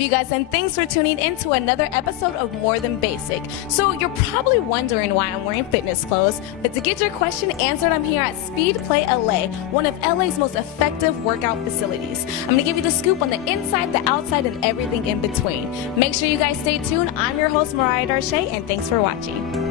up, you guys, and thanks for tuning in to another episode of More Than Basic. So you're probably wondering why I'm wearing fitness clothes, but to get your question answered, I'm here at Speed Play LA, one of LA's most effective workout facilities. I'm going to give you the scoop on the inside, the outside, and everything in between. Make sure you guys stay tuned. I'm your host, Mariah Darche, and thanks for watching.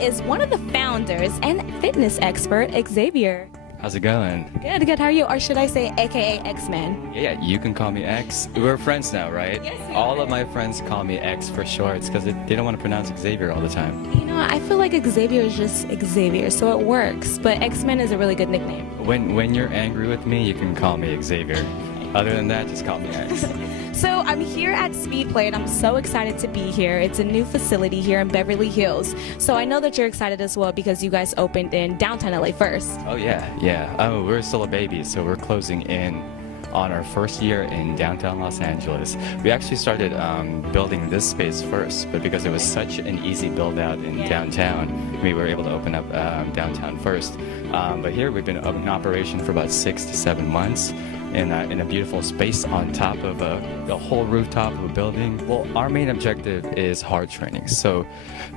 Is one of the founders and fitness expert, Xavier. How's it going? Good, good. How are you? Or should I say AKA X-Men? Yeah, you can call me X. We're friends now, right? Yes, we All are. of my friends call me X for short. It's because they don't want to pronounce Xavier all the time. You know, I feel like Xavier is just Xavier, so it works. But X-Men is a really good nickname. When you're angry with me, you can call me Xavier. Other than that, just call me X. So I'm here at Speed Play, and I'm so excited to be here. It's a new facility here in Beverly Hills. So I know that you're excited as well because you guys opened in downtown LA first. Oh, yeah. Oh, we're still a baby, so we're closing in on our first year in downtown Los Angeles. We actually started building this space first, but because it was such an easy build out in downtown, we were able to open up downtown first. But here we've been in operation for about 6 to 7 months in a beautiful space on top of the whole rooftop of a building. Well, our main objective is hard training. So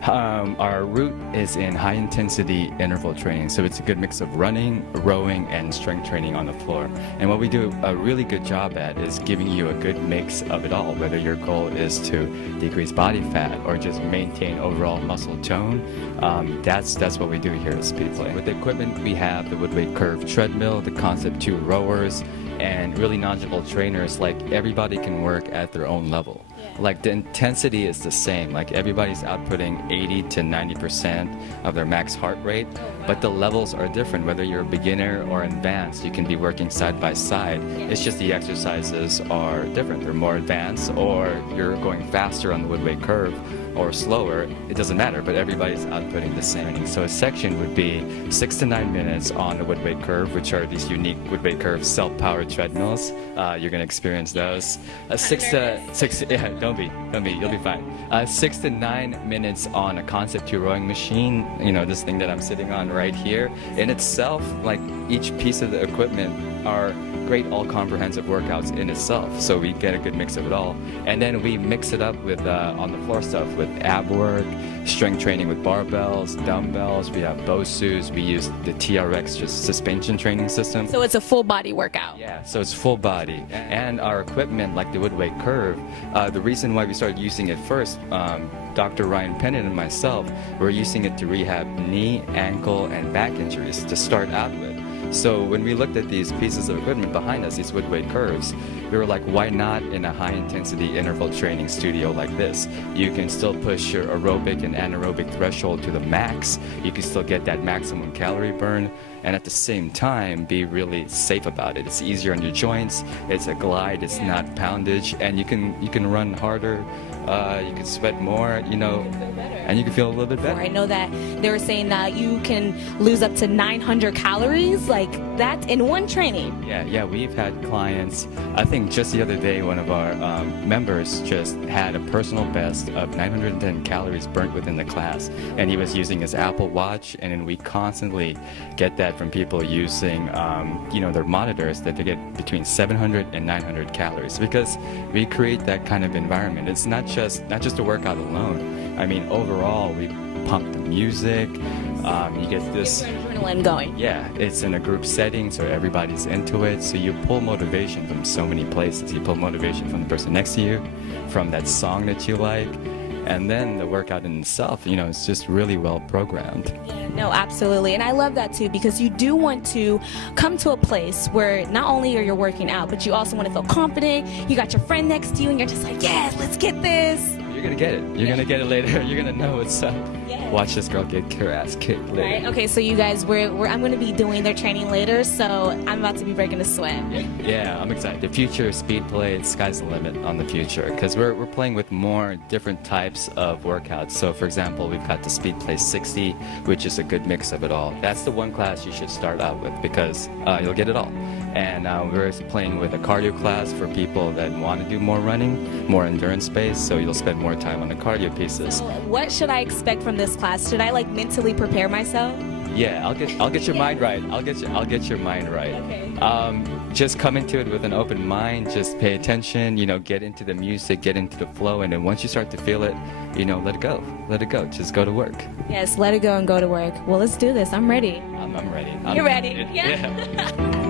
our route is in high intensity interval training. So it's a good mix of running, rowing, and strength training on the floor. And what we do a really good job at is giving you a good mix of it all, whether your goal is to decrease body fat or just maintain overall muscle tone. That's what we do here at Speed Play. With the equipment, we have the Woodway Curve treadmill, the Concept 2 rowers, and really knowledgeable trainers. Like, everybody can work at their own level. Like, the intensity is the same. Like, everybody's outputting 80 to 90% of their max heart rate, but the levels are different. Whether you're a beginner or advanced, you can be working side by side. It's just the exercises are different. They're more advanced, or you're going faster on the Woodway Curve or slower. It doesn't matter, but everybody's outputting the same. So a section would be 6 to 9 minutes on the Woodway Curve, which are these unique Woodway Curve self-powered treadmills. You're gonna experience those. Don't be, you'll be fine. 6 to 9 minutes on a Concept 2 rowing machine. You know, this thing that I'm sitting on right here. In itself, like, each piece of the equipment are great all-comprehensive workouts in itself, so we get a good mix of it all. And then we mix it up with on the floor stuff with ab work, strength training with barbells, dumbbells. We have BOSUs. We use the TRX, just suspension training system. So it's a full body workout. Yeah, so it's full body. And our equipment, like the Woodway Curve, the reason why we started using it first, Dr. Ryan Pennant and myself, we're using it to rehab knee, ankle, and back injuries to start out with. So when we looked at these pieces of equipment behind us, these Woodway Curves, we were like, why not in a high-intensity interval training studio like this? You can still push your aerobic and anaerobic threshold to the max. You can still get that maximum calorie burn, and at the same time be really safe about it. It's easier on your joints. It's a glide. It's not poundage, and you can run harder. You can sweat more, you know, and you can feel a little bit better. I know that they were saying that you can lose up to 900 calories, like that, in one training. Yeah, we've had clients. I think just the other day, one of our members just had a personal best of 910 calories burnt within the class, and he was using his Apple Watch, and then we constantly get that from people using, their monitors, that they get between 700 and 900 calories, because we create that kind of environment. It's not just a workout alone. I mean, overall, we pump the music. You get this adrenaline going. Yeah, it's in a group setting, so everybody's into it. So you pull motivation from so many places. You pull motivation from the person next to you, from that song that you like, and then the workout in itself, it's just really well programmed. Yeah, no, absolutely. And I love that too, because you do want to come to a place where not only are you working out, but you also want to feel confident. You got your friend next to you and you're just like, yes, let's get this. You're gonna get it. You're gonna get it later. You're gonna know what's up. Yes. Watch this girl get her ass kicked later. Right. Okay. So you guys, I'm going to be doing their training later. So I'm about to be breaking a sweat. Yeah, I'm excited. The future of speed play, sky's the limit on the future because we're playing with more different types of workouts. So, for example, we've got the Speed Play 60, which is a good mix of it all. That's the one class you should start out with because you'll get it all. And we're playing with a cardio class for people that want to do more running, more endurance based. So you'll spend more time on the cardio pieces. So what should I expect from this class? Should I like mentally prepare myself? Yeah, I'll get your mind right. I'll get your mind right. Okay. Just come into it with an open mind. Just pay attention. Get into the music, get into the flow, and then once you start to feel it, let it go. Let it go. Just go to work. Yes, let it go and go to work. Well, let's do this. I'm ready. I'm ready. You're ready? Yeah.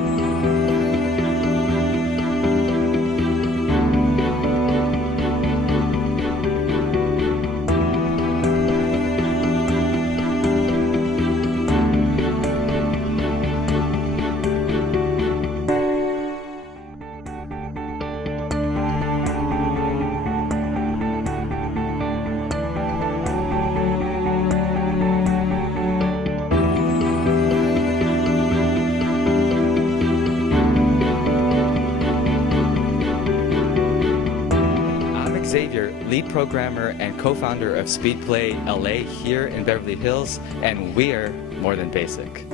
Xavier, lead programmer and co-founder of Speed Play LA here in Beverly Hills, and we're More Than Basic.